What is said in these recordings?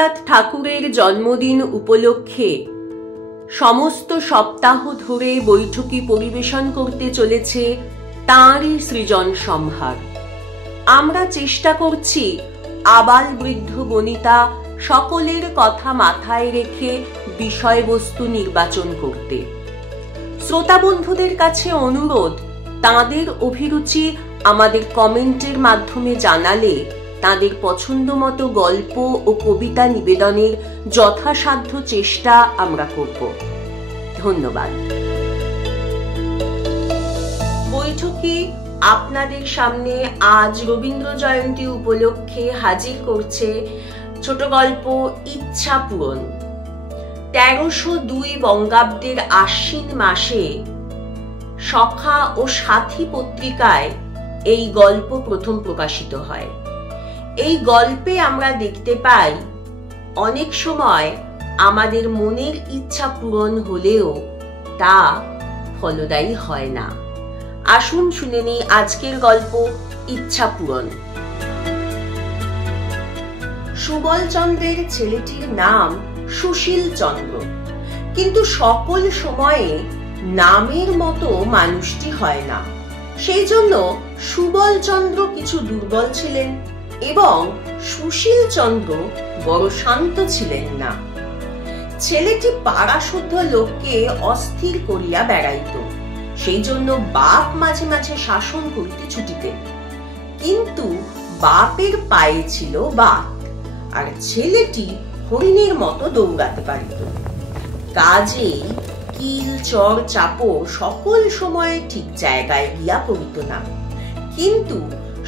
রবীন্দ্রনাথ ঠাকুরের জন্মদিন উপলক্ষে সমস্ত সপ্তাহ ধরে বৈঠকি পরিবেশন করতে চলেছে তাঁরই সৃজন সম্ভার। আমরা চেষ্টা করছি আবাল বৃদ্ধ বনিতা সকলের কথা মাথায় রেখে বিষয়বস্তু নির্বাচন করতে। শ্রোতা বন্ধুদের কাছে অনুরোধ, তাঁদের অভিরুচি আমাদের কমেন্টের মাধ্যমে জানালে তাঁদের পছন্দ মতো গল্প ও কবিতা নিবেদনের যথাসাধ্য চেষ্টা আমরা করব। ধন্যবাদ। বৈঠকি আপনাদের সামনে আজ রবীন্দ্র জয়ন্তী উপলক্ষে হাজির করছে ছোট গল্প ইচ্ছা পূরণ। 1302 বঙ্গাব্দের আশ্বিন মাসে সখা ও সাথী পত্রিকায় এই গল্প প্রথম প্রকাশিত হয়। এই গল্পে আমরা দেখতে পাই অনেক সময় আমাদের মনের ইচ্ছা পূরণ হলেও তা ফলদায়ী হয় না। আসুন শুনে নিই আজকের গল্প ইচ্ছা পূরণ। সুবল চন্দ্রের ছেলেটির নাম সুশীল চন্দ্র, কিন্তু সকল সময়ে নামের মতো মানুষটি হয় না। সেই জন্য সুবল চন্দ্র কিছু দুর্বল ছিলেন এবং সুশীল চন্দ্র বড় শান্ত ছিলেন না। ছেলেটি পাড়া শুদ্ধ লোককে অস্থির করিয়া বেড়াইত, সেই জন্য বাপ মাঝে মাঝে শাসন করিতে ছুটিতেন। কিন্তু বাপের পায়ে ছিল বাত, আর ছেলেটি হরিণের মতো দৌড়াতে পারিত। কাজেই কিল চর চাপড় সকল সময় ঠিক জায়গায় গিয়া পড়িত না। কিন্তু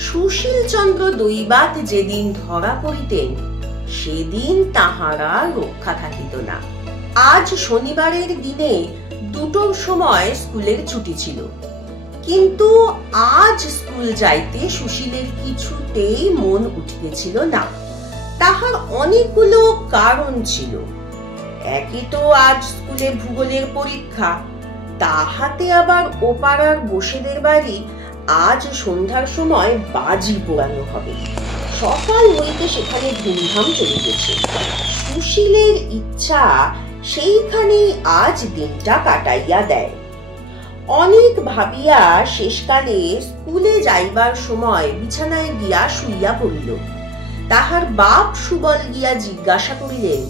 সুশীল চন্দ্র দৈবাত যেদিন ধরা পড়িতেন সেদিন তাহারা রক্ষা থাকিত না। আজ শনিবারের দিনে 2টোর সময় স্কুলের ছুটি ছিল, কিন্তু আজ স্কুল যাইতে সুশীলের কিছুতেই মন উঠিতেছিল না। তাহার অনেকগুলো কারণ ছিল। একই তো আজ স্কুলে ভূগোলের পরীক্ষা, তাহাতে আবার ওপাড়ার বসেদের বাড়ি আজ সন্ধ্যার সময় বাজি পোড়ানো হবে। সকাল হইতে সেখানে ধুমধাম চলিতেছে। সুশীলের ইচ্ছা সেইখানেই আজ দিনটা কাটাইয়া দেয়। অনেক ভাবিয়া শেষকালে স্কুলে যাইবার সময় বিছানায় গিয়া শুইয়া পড়িল। তাহার বাপ সুবল গিয়া জিজ্ঞাসা করিলেন,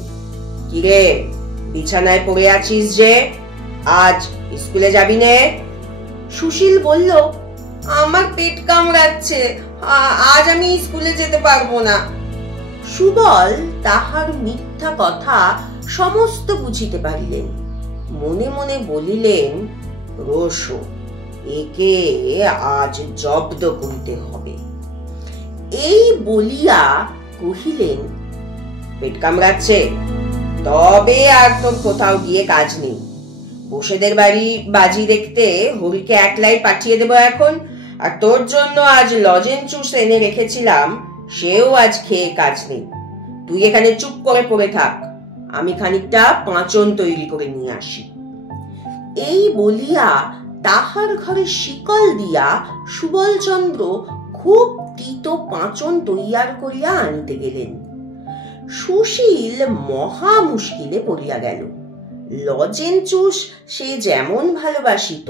কিরে, বিছানায় পড়ে আছিস যে, আজ স্কুলে যাবি নে? সুশীল বলল, আমার পেট কামড়াচ্ছে, আজ আমি স্কুলে যেতে পারবো না। সুবল তাহার মিথ্যা কথা সমস্ত বুঝিতে পারিলেন। মনে মনে বলিলেন, রোশো, একে আজ জব্দ করিতে হবে। এই বলিয়া কহিলেন, পেট কামড়াচ্ছে? তবে আর তোর কোথাও গিয়ে কাজ নেই। বসেদের বাড়ি বাজি দেখতে হরিকে একলাই পাঠিয়ে দেব এখন, আর তোর জন্য আজ লজেন্স জুস এনে রেখেছিলাম, সেও আজ খেয়ে কাজ নেই। তুই এখানে চুপ করে পড়ে থাক, আমি খানিকটা পাঁচন তৈরি করে নিয়ে আসি। এই বলিয়া তাহার ঘরে শিকল দিয়া সুবল চন্দ্র খুব তিতো পাঁচন তৈয়ার করিয়া আনিতে গেলেন। সুশীল মহা মুশকিলে পড়িয়া গেল। লজেন্স জুস সে যেমন ভালোবাসিত,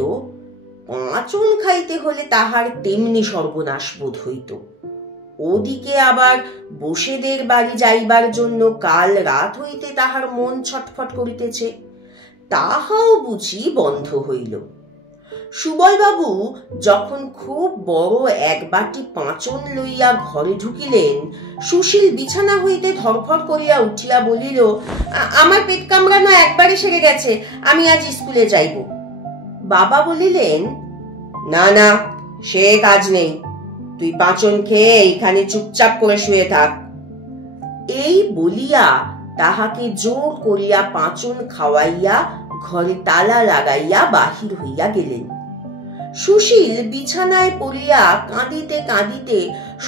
পাঁচন খাইতে হলে তাহার তেমনি সর্বনাশ বোধ হইত। ওদিকে আবার বসেদের বাড়ি যাইবার জন্য কাল রাত হইতে তাহার মন ছটফট করিতেছে, তাহাও বুঝি বন্ধ হইল। সুবল বাবু যখন খুব বড় এক বাটি পাঁচন লইয়া ঘরে ঢুকিলেন, সুশীল বিছানা হইতে ধরফর করিয়া উঠিয়া বলিল, আমার পেট কামড়ানো একবারে সেরে গেছে, আমি আজ স্কুলে যাইব। বাবা বলিলেন, না না, সে কাজ নেই, তুই পাঁচন খেয়ে এইখানে চুপচাপ করে শুয়ে থাক। এই বলিয়া তাহাকে জোর করিয়া পাঁচন খাওয়াইয়া ঘরে তালা লাগাইয়া বাহির হইয়া গেলেন। সুশীল বিছানায় পড়িয়া কাঁদিতে কাঁদিতে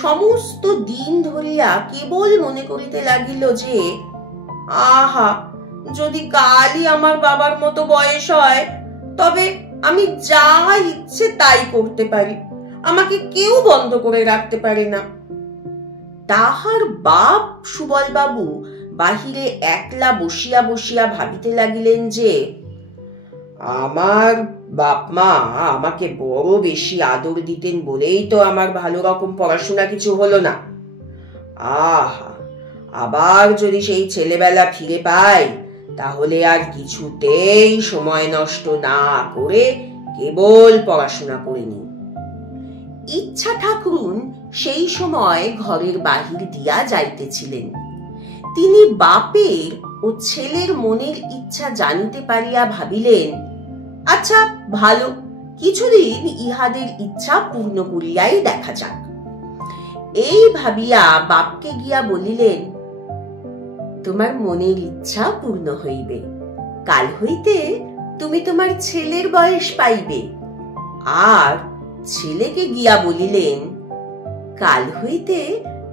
সমস্ত দিন ধরিয়া কেবল মনে করিতে লাগিল যে, আহা, যদি কালই আমার বাবার মতো বয়স হয়, তবে আমি যা ইচ্ছে তাই করতে পারি, আমাকে কেউ বন্ধ করে রাখতে পারে না। তাহার বাপ সুবল বাবু বাহিরে একলা বসিয়া বসিয়া ভাবিতে লাগিলেন যে আমার বাপ মা আমাকে বড় বেশি আদর দিতেন বলেই তো আমার ভালো রকম পড়াশোনা কিছু হলো না। আহা, আবার যদি সেই ছেলেবেলা ফিরে পাই তাহলে আর কিছুতেই সময় নষ্ট না করে কেবল পড়াশোনা করে নি। ইচ্ছা ঠাকুরুন সেই সময় ঘরের বাহির দিয়া যাইতেছিলেন। তিনি বাপের ও ছেলের মনের ইচ্ছা জানিতে পারিয়া ভাবিলেন, আচ্ছা ভালো, কিছুদিন ইহাদের ইচ্ছা পূর্ণ করিয়াই দেখা যাক। এই ভাবিয়া বাপকে গিয়া বলিলেন, তোমার মনের ইচ্ছা পূর্ণ হইবে, কাল হইতে তুমি তোমার ছেলের বয়স পাইবে। আর ছেলেকে গিয়া বলিলেন, কাল হইতে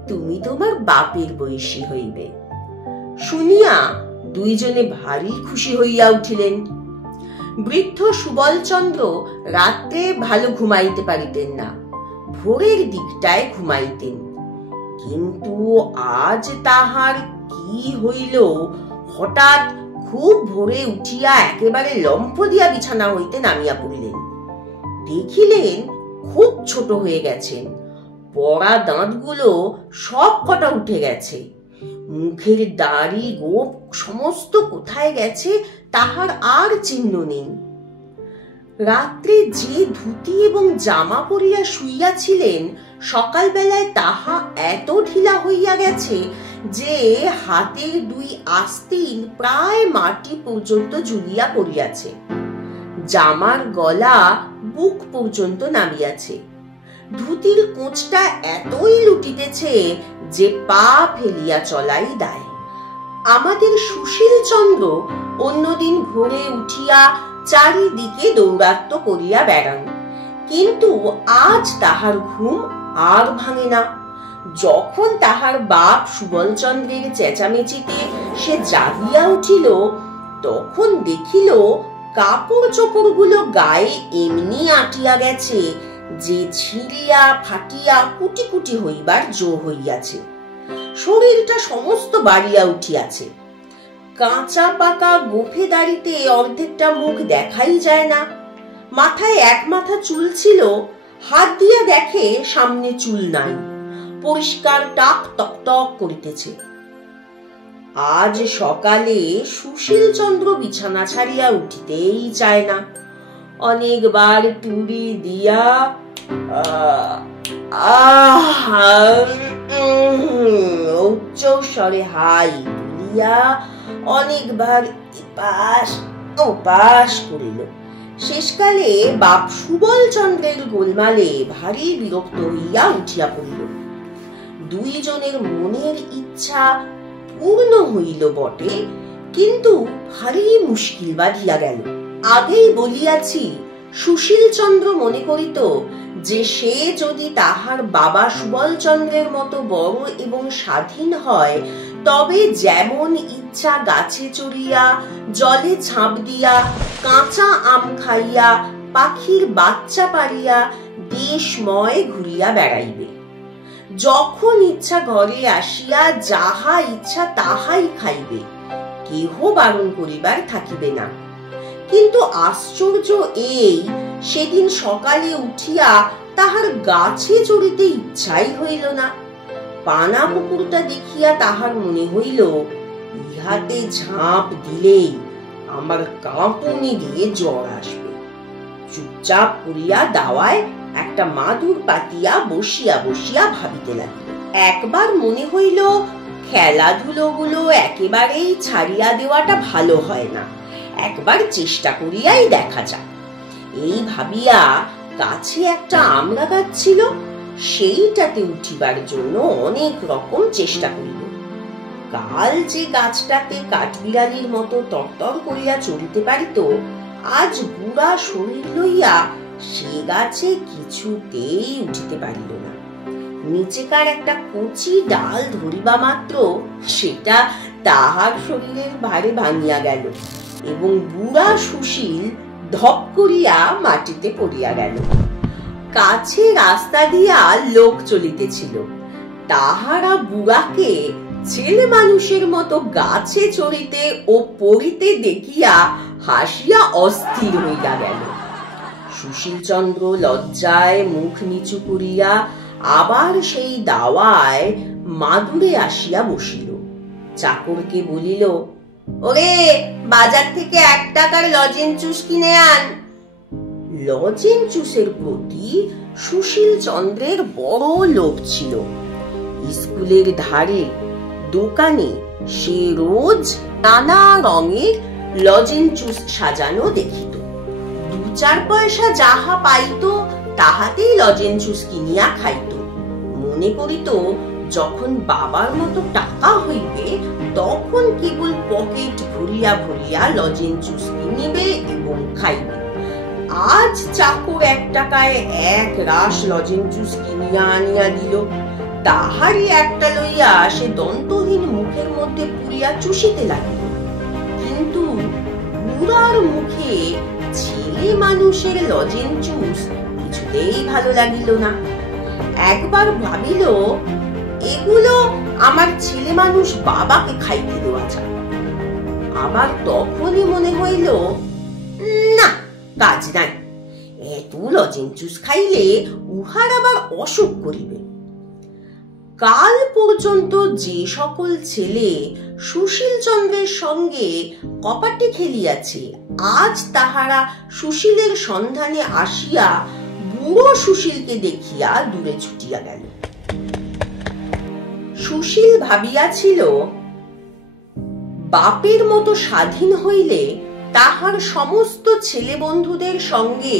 তুমি তোমার বাপের বয়সী হইবে। শুনিয়া দুইজনে ভারী খুশি হইয়া উঠিলেন। বৃদ্ধ সুবলচন্দ্র রাত্রে ভালো ঘুমাইতে পারিতেন না, ভোরের দিকটায় ঘুমাইতেন। কিন্তু আজ তাহার কি হইল, হঠাৎ খুব ভোরে উঠিয়া একেবারে লম্ফ দিয়া বিছানা হইতে নামিয়া পড়িলেন। দেখিলেন খুব ছোট হয়ে গেছেন, পড়া দাঁতগুলো সব কটা উঠে গেছে, মুখের দাড়ি গোপ সমস্ত কোথায় গেছে তাহার আর চিহ্ন নেই। রাত্রে যে ধুতি এবং জামা পরিয়া শুইয়াছিলেন, সকালবেলায় তাহা এত ঢিলা হইয়া গেছে যে হাতের দুই আস্তিন প্রায় মাটি পর্যন্ত ঝুলিয়া পড়িয়াছে। জামার গলা বুক পর্যন্ত নামিয়াছে। ধুতির কোঁচটা এতই লুটিতেছে যে পা ফেলিয়া চলাই দায়। আমাদের সুশীল চন্দ্র অন্যদিন ভোরে উঠিয়া চারিদিকে দৌরাত্ম্য করিয়া বেড়ান, কিন্তু আজ তাহার ঘুম আর ভাঙে না। যখন তাহার বাপ সুবলচন্দ্রের চেঁচামেচিতে সে জাগিয়া উঠিল, তখন দেখিল কাপড় চোপড়গুলো গায়ে এমনি আটিয়া গেছে যে ছিঁড়িয়া ফাটিয়া কুটি কুটি হইবার জো হইয়াছে। শরীরটা সমস্ত বাড়িয়া উঠিয়াছে। কাঁচা পাকা গোফে দাড়িতে অর্ধেকটা মুখ দেখাই যায় না। মাথায় এক মাথা চুল ছিল, হাত দিয়া দেখে সামনে চুল নাই, পরিষ্কার টাক টক টক করিতেছে। আজ সকালে সুশীল চন্দ্র বিছানা ছাড়িয়া উঠিতেই চায় না। অনেকবার টুরি দিয়া উচ্চ স্বরে হাই তুলিয়া অনেকবার ইপাস ওপাস করিল। শেষকালে বাপ সুবলচন্দ্রের গোলমালে ভারী বিরক্ত হইয়া উঠিয়া পড়িল। দুইজনের মনের ইচ্ছা পূর্ণ হইল বটে, কিন্তু ভারী মুশকিল বাঁধিয়া গেল। আগেই বলিয়াছি, সুশীল চন্দ্র মনে করিত যে সে যদি তাহার বাবা সুবলচন্দ্রের মতো বড় এবং স্বাধীন হয়, তবে যেমন ইচ্ছা গাছে চড়িয়া, জলে ঝাঁপ দিয়া, কাঁচা আম খাইয়া, পাখির বাচ্চা পারিয়া দেশময় ঘুরিয়া বেড়াইবে। যখন ইচ্ছা ঘরে আসিয়া যাহা ইচ্ছা তাহাই খাইবে, কেহ বারণ করিবার থাকিবে না। কিন্তু আশ্চর্য এই, সেদিন সকালে উঠিয়া তাহার গাছে চড়িতে ইচ্ছাই হইল না। পানা পুকুরটা দেখিয়া তাহার মনে হইল, ইহাতে ঝাঁপ দিলেই আমার কাঁপুনি দিয়ে জ্বর আসবে। চুপচাপ করিয়া দাওয়ায় একটা মাদুর পাতিয়া বসিয়া বসিয়া ভাবিতে লাগিল। একবার মনে হইল খেলাধুলো গুলো একেবারেই ছাড়িয়া দেওয়াটা ভালো হয় না, একবার চেষ্টা করিয়াই দেখা যাক। এই ভাবিয়া কাছে একটা আমড়া গাছ ছিল, সেইটাতে উঠিবার জন্য অনেক রকম চেষ্টা করিল। কাল যে গাছটাতে কাঠবিড়ালির মতো তরতর করিয়া চড়িতে পারিত, আজ বুড়া শরীর লইয়া সে গাছে কিছুতেই উঠিতে পারিল না। নিচেকার একটা কচি ডাল ধরিবা মাত্র সেটা তাহার শরীরের ভারে ভাঙিয়া গেল এবং বুড়া সুশীল ধপ করিয়া মাটিতে পড়িয়া গেল। কাছে রাস্তা দিয়া লোক চলিতেছিল, তাহারা বুড়াকে ছেলে মানুষের মতো গাছে চড়িতে ও পড়িতে দেখিয়া হাসিয়া অস্থির হইয়া গেল। সুশীলচন্দ্র লজ্জায় মুখ নিচু করিয়া আবার সেই দাওয়ায় মাদুরে আসিয়া বসিল। চাকরকে বলিল, ওরে বাজার থেকে 1 টাকার লজেন্স জুস কিনে আন। লজেন্স জুসের প্রতি সুশীল চন্দ্রের বড় লোভ ছিল। স্কুলের ধারে দোকানে সে রোজ নানা রঙের লজেন্স জুস সাজানো দেখিত। 2-4 পয়সা যাহা পাইত তাহাতেই লজেন্স জুস কিনিয়া খাইত। মনে করিত যখন বাবার মতো টাকা হইবে তখন কেবল পকেট ভরিয়া ভরিয়া লজেন্স জুস কিনিবে এবং খাইবে। আজ চাকর 1 টাকায় 1 রাস লজেন্স জুস কিনিয়া আনিয়া দিল। তাহারই একটা লইয়া সে দন্তহীন মুখের মধ্যে পুরিয়া চুষিতে লাগিল। কিন্তু বুড়ার মুখে ছেলে মানুষের লজেন্স জুস কিছুতেই ভালো লাগিল না। একবার ভাবিল, এগুলো আমার ছেলে মানুষ বাবাকে খাইতে দেওয়া যায়। আবার তখনই মনে হইল, না, কাজ নাই, এত লজেন্স জুস খাইলে উহার আবার অসুখ করিবে। কাল পর্যন্ত যে সকল ছেলে সুশীল চন্দ্রের সঙ্গে কপাটে খেলিয়াছে, আজ তাহারা সুশীলের সন্ধানে আসিয়া বুড়ো সুশীলকে দেখিয়া দূরে ছুটিয়া গেল। সুশীল ভাবিয়াছিল, বাপের মতো স্বাধীন হইলে তাহার সমস্ত ছেলে বন্ধুদের সঙ্গে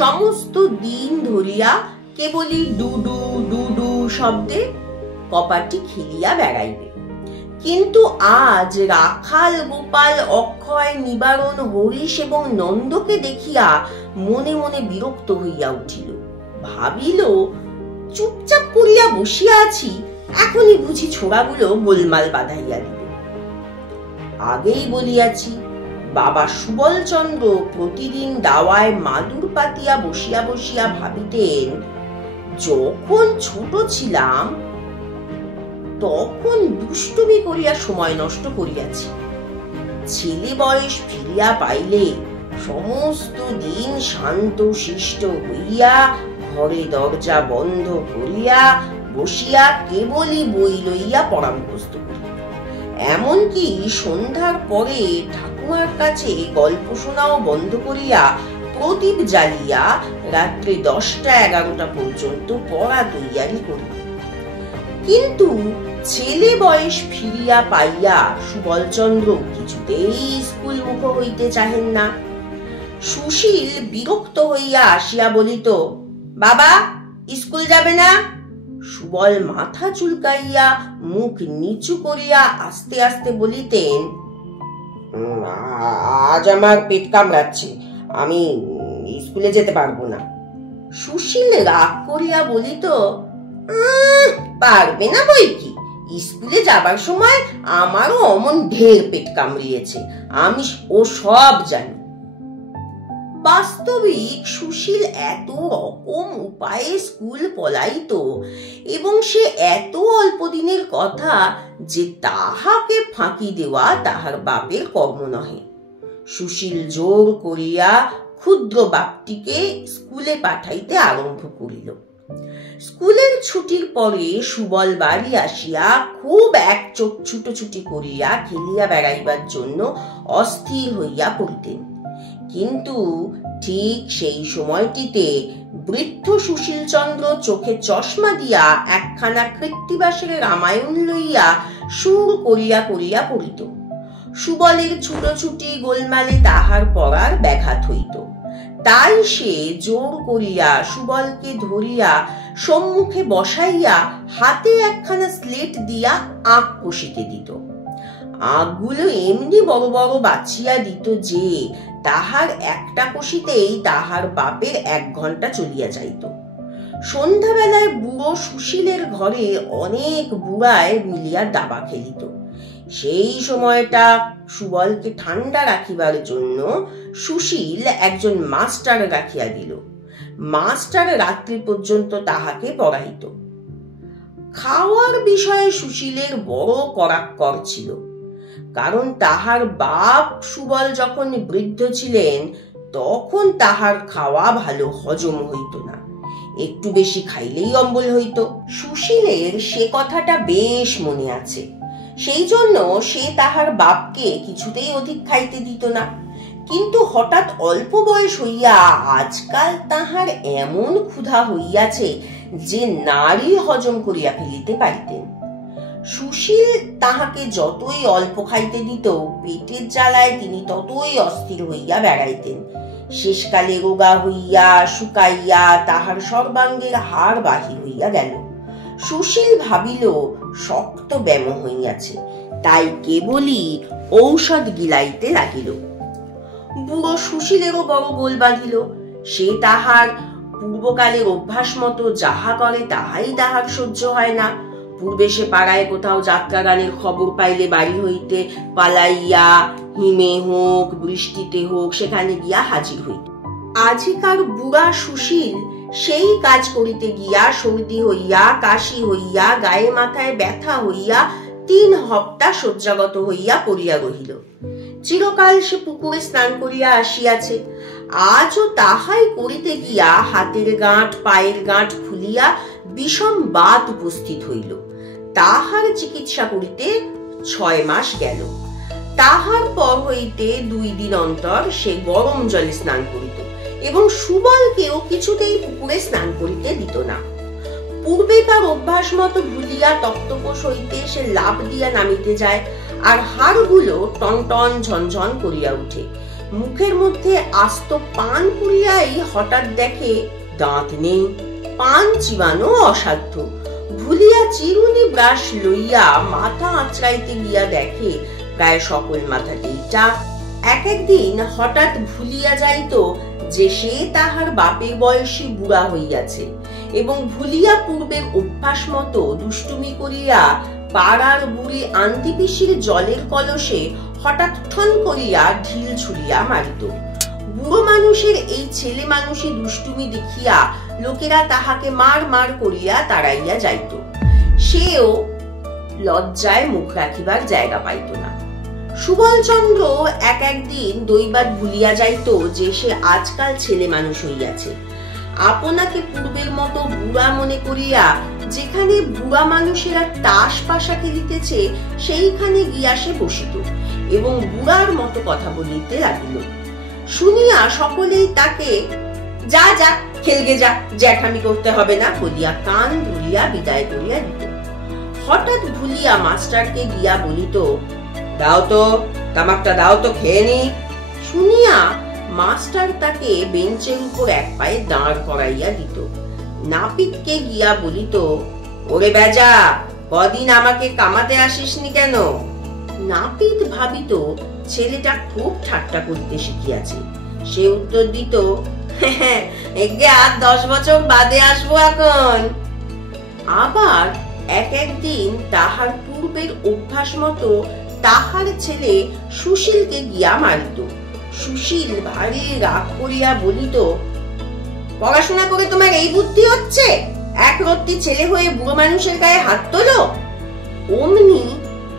সমস্ত দিন ধরিয়া কেবলই ডুডু ডুডু শব্দে কপাটি খেলিয়া বেড়াইবে। কিন্তু আজ রাখাল, গোপাল, অক্ষয়, নিবারণ, হরিশ এবং নন্দকে দেখিয়া মনে মনে বিরক্ত হইয়া উঠিল। ভাবিল, চুপচাপ করিয়া বসিয়া আছি, এখনই বুঝি ছোড়াগুলো গোলমাল বাঁধাইয়া দিবে। আগেই বলিয়াছি, বাবা সুবলচন্দ্র প্রতিদিন দাওয়ায় মাদুর পাতিয়া বসিয়া বসিয়া ভাবিতেন, যখন ছোট ছিলাম তখন দুষ্টুমি করিয়া সময় নষ্ট করিয়াছি। ছেলে বয়স ফিরিয়া পাইলে সমস্ত দিন শান্ত শিষ্ট হইয়া ঘরে দরজা বন্ধ করিয়া বসিয়া কেবলই বই লইয়া পড়া মুখস্থ করি। এমনকি সন্ধ্যার পরে ঠাকুমার কাছে গল্প শোনাও বন্ধ করিয়া প্রদীপ জ্বালিয়া রাত্রি 10টা-11টা পর্যন্ত পড়া তৈয়ারি করি। কিন্তু ছেলে বয়স ফিরিয়া পাইয়া সুবলচন্দ্র কিছুতেই স্কুল মুখ হইতে চাহেন না। সুশীল বিরক্ত হইয়া আসিয়া বলিত, বাবা স্কুল যাবে না? সুবল মাথা চুলকাইয়া মুখ নিচু করিয়া আস্তে আস্তে বলিতেন, আজ আমার পেট কামড়াচ্ছে, আমি স্কুলে যেতে পারবো না। সুশীল রাগ করিয়া বলিত, পারবে না বই কি, স্কুলে যাবার সময় আমারও অমন ঢের পেট কামড়িয়েছে, আমি ও সব জানি। বাস্তবিক সুশীল এত রকম উপায়ে স্কুল পলাইত এবং সে এত অল্প দিনের কথা যে তাহাকে ফাঁকি দেওয়া তাহার বাপের কর্ম নহে। সুশীল জোর করিয়া ক্ষুদ্র বাপটিকে স্কুলে পাঠাইতে আরম্ভ করিল। স্কুলের ছুটির পরে সুবল বাড়ি আসিয়া খুব একচোখ ছুটোছুটি করিয়া খেলিয়া বেড়াইবার জন্য অস্থির হইয়া পড়িতেন। কিন্তু ঠিক সেই সময়টিতে বৃদ্ধ সুশীলচন্দ্র চোখে চশমা দিয়া একখানা কৃত্তিবাসের রামায়ণ লইয়া সুর করিয়া করিয়া পড়িত। সুবলের ছুটোছুটি গোলমালে তাহার পড়ার ব্যাঘাত হইত। তাই সে জোর করিয়া সুবলকে ধরিয়া সম্মুখে বসাইয়া হাতে একখানা স্লেট দিয়া আঁক কষিতে দিত। আঁকগুলো এমনি বড় বড় বাছিয়া দিত যে তাহার একটা কষিতেই তাহার বাপের 1 ঘন্টা চলিয়া যাইত। সন্ধ্যাবেলায় বুড়ো সুশীলের ঘরে অনেক বুড়ায় মিলিয়া দাবা খেলিত। সেই সময়টা সুবলকে ঠান্ডা রাখিবার জন্য সুশীল একজন মাস্টার রাখিয়া দিল। মাস্টার রাত্রি পর্যন্ত তাহাকে পড়াইত। খাওয়ার বিষয়ে সুশীলের বড় কড়াক্কর ছিল, কারণ তাহার বাপ সুবল যখন বৃদ্ধ ছিলেন তখন তাহার খাওয়া ভালো হজম হইত না, একটু বেশি খাইলেই অম্বল হইত। সুশীলের সে কথাটা বেশ মনে আছে, সেই জন্য সে তাহার বাপকে কিছুতেই অধিক খাইতে দিত না। কিন্তু হঠাৎ অল্প বয়স হইয়া আজকাল তাহার এমন ক্ষুধা হইয়াছে যে নারী হজম করিয়া ফেলিতে পারিতেন। সুশীল তাহাকে যতই অল্প খাইতে দিত, পেটের জ্বালায় তিনি ততই অস্থির হইয়া বেড়াইতেন। শেষকালে রোগা হইয়া শুকাইয়া তাহার সর্বাঙ্গের হাড় বাহির হইয়া গেল। সুশীল ভাবিল শক্ত ব্যাম হইয়াছে, তাই কেবলই ঔষধ গিলাইতে লাগিল। বুড়ো সুশীলেরও বড় গোল বাঁধিল। সে তাহার পূর্বকালের অভ্যাস মতো যাহা করে তাহাই তাহার সহ্য হয় না। পূর্বে সে পাড়ায় কোথাও যাত্রা গানের খবর পাইলে বাড়ি হইতে পালাইয়া হিমে হোক বৃষ্টিতে হোক সেখানে গিয়া হাজির হইত। আজিকার বুড়া সুশীল সেই কাজ করিতে গিয়া সর্দি হইয়া কাশি হইয়া গায়ে মাথায় ব্যথা হইয়া 3 হপ্তাহ শয্যাগত হইয়া পড়িয়া রহিল। চিরকাল সে পুকুরে স্নান করিয়া আসিয়াছে, আজও তাহাই করিতে গিয়া হাতের গাঁট পায়ের গাঁট ফুলিয়া বিষম বাত উপস্থিত হইল। তাহার চিকিৎসা করিতে 6 মাস গেল। তাহার পর হইতে 2 দিন অন্তর সে গরম জলে স্নান করিত এবং সুবলকেও কিছুতেই পুকুরে স্নান করিতে দিত না। পূর্বেকার অভ্যাস মতো ভুলিয়া তক্তপোষ হইতে সে লাফ দিয়া নামিতে যায়, আর হাড়গুলো টনটন ঝনঝন করিয়া উঠে। মুখের মধ্যে আস্ত পান পুড়িয়াই হঠাৎ দেখে দাঁত নেই, পান চিবানো অসাধ্য। ভুলিয়া চিরুনি ব্রাশ লইয়া মাথা আঁচড়াইতে গিয়া দেখে প্রায় সকল মাথাতেই টাক। একদিন হঠাৎ ভুলিয়া যাইত যে সে তাহার বাপের বয়সী বুড়া হইয়াছে এবং ভুলিয়া পূর্বের অভ্যাস মতো দুষ্টুমি করিয়া পাড়ার বুড়ি আন্তি পিসির জলের কলসে হঠাৎ ঠন করিয়া ঢিল ছুড়িয়া মারিত। বুড়ো মানুষের এই ছেলে মানুষী দুষ্টুমি দেখিয়া লোকেরা তাহাকে মার মার করিয়া তাড়াইয়া যাইত। সেও লজ্জায় মুখ রাখিবার জায়গা পাইত না। সুবলচন্দ্র একদিন দৈবাত ভুলিয়া যাইত যে সে আজকাল ছেলে মানুষ হইয়াছে। আপনাকে পূর্বের মতো বুড়া মনে করিয়া যেখানে বুড়া মানুষেরা তাস পাশা খেলিতেছে সেইখানে গিয়া সে বসিত এবং বুড়ার মতো কথা বলিতে লাগিল। শুনিয়া সকলেই তাকে যা যা খেলগে যা, জ্যাঠামি করতে হবে না বলিয়া কান ধরিয়া বিদায় করিয়া দিত। হঠাৎ ভুলিয়া মাস্টারকে গিয়া বলিত, দাও তো তামাকটা, দাও তো খেয়ে নি। শুনিয়া মাস্টার তাকে বেঞ্চের উপর এক পায়ে দাঁড় করাইয়া দিত। নাপিতকে গিয়া বলিত, ওরে বেজা, কদিন আমাকে কামাতে আসিসনি কেন? নাপিত ভাবিত ছেলেটা খুব ঠাট্টা করিতে শিখিয়াছে। সে উত্তর দিত, এগে আর 10 বছর বাদে আসবো এখন। আবার একদিন তাহার পূর্বের অভ্যাস মতো তাহার ছেলে সুশীলকে গিয়া মারিত। সুশীল ভারী রাগ করিয়া বলিত, পড়াশোনা করে তোমার এই বুদ্ধি হচ্ছে? এক রত্তি ছেলে হয়ে বুড়ো মানুষের গায়ে হাত তোলো। অমনি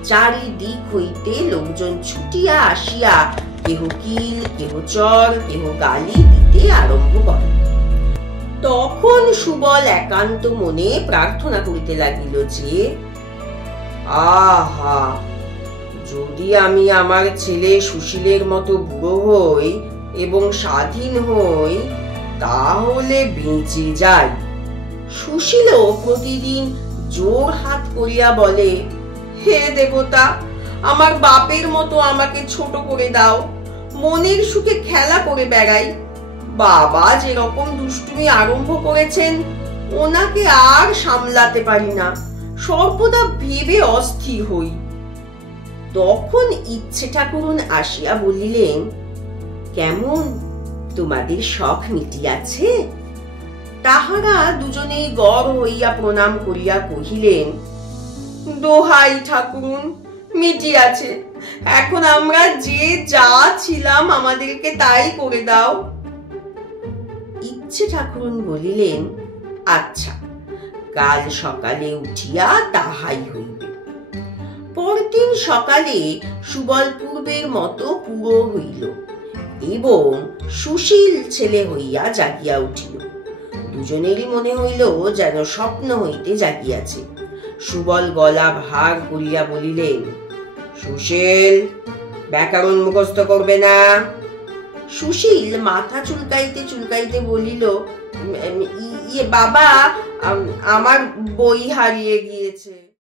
চারিদিক হইতে লোকজন ছুটিয়া আসিয়া কেহ কিল, কেহ চর, কেহ গালি দিতে আরম্ভ করে। তখন সুবল একান্ত মনে প্রার্থনা করিতে লাগিল যে, আহা, যদি আমি আমার ছেলে সুশীলের মতো বুড়ো হই এবং স্বাধীন হই তাহলে বেঁচে যাই। সুশীলও প্রতিদিন জোর হাত করিয়া বলে, হে দেবতা, আমার বাপের মতো আমাকে ছোট করে দাও, মনের সুখে খেলা করে বেড়াই। বাবা যেরকম দুষ্টুমি আরম্ভ করেছেন ওনাকে আর সামলাতে পারি না, সর্বদা ভেবে অস্থির হই। তখন ইচ্ছে ঠাকুরুন আসিয়া বলিলেন, কেমন, তোমাদের শখ মিটিয়াছে? তাহারা দুজনেই গড় হইয়া প্রণাম করিয়া কহিলেন, দোহাই ঠাকুরুন, মিটিয়াছে। এখন আমরা যে যা ছিলাম আমাদেরকে তাই করে দাও। ইচ্ছে ঠাকুরুন বলিলেন, আচ্ছা, কাল সকালে উঠিয়া তাহাই হইবে। পরদিন সকালে সুবল পূর্বের মতো পুরো হইল এবং সুশীল ছেলে হইয়া জাগিয়া উঠিল। দুজনেরই মনে হইল যেন স্বপ্ন হইতে জাগিয়াছে। সুবল গলা ভার করিয়া বলিলেন, সুশীল, ব্যাকরণ মুখস্থ করবে না? সুশীল মাথা চুলকাইতে চুলকাইতে বলিল, বাবা, আমার বই হারিয়ে গিয়েছে।